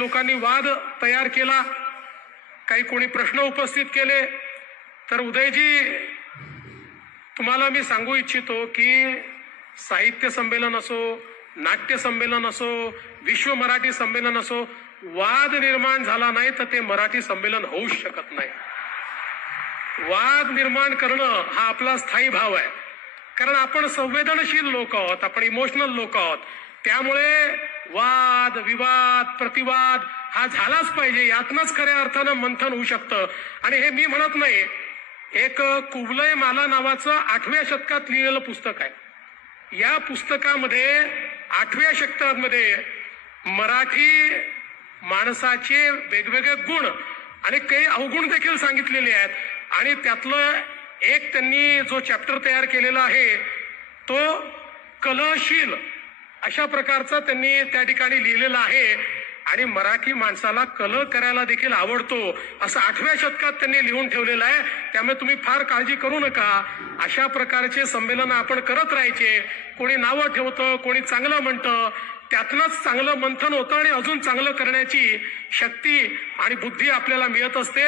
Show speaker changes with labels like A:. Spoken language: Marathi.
A: लोकांनी वाद तयार केला काही कोणी प्रश्न उपस्थित केले तर उदयजी तुम्हाला मी सांगू इच्छितो की साहित्य संमेलन असो नाट्य संमेलन असो विश्व मराठी संमेलन असो वाद निर्माण झाला नाही तर ते मराठी संमेलन होऊच शकत नाही. वाद निर्माण करणं हा आपला स्थायी भाव आहे. कारण आपण संवेदनशील लोक आहोत आपण इमोशनल लोक आहोत. त्यामुळे वाद विवाद प्रतिवाद हा झालाच पाहिजे. यातनंच खऱ्या अर्थानं मंथन होऊ शकतं. आणि हे मी म्हणत नाही. एक कुबलय माला नावाचं आठव्या शतकात लिहिलेलं पुस्तक आहे. या पुस्तकामध्ये आठव्या शतकामध्ये मराठी माणसाचे वेगवेगळे गुण आणि काही अवगुण देखील सांगितलेले आहेत. आणि त्यातलं एक त्यांनी जो चॅप्टर तयार केलेला आहे तो कलशील अशा प्रकारचं त्यांनी त्या ठिकाणी लिहिलेलं आहे. आणि मराठी माणसाला कल करायला देखील आवडतो. असं आठव्या शतकात त्यांनी लिहून ठेवलेलं आहे. त्यामुळे तुम्ही फार काळजी करू नका. अशा प्रकारचे संमेलन आपण करत राहायचे. कोणी नावं ठेवतं कोणी चांगलं म्हणतं. त्यातनंच चांगलं मंथन होतं आणि अजून चांगलं करण्याची शक्ती आणि बुद्धी आपल्याला मिळत असते.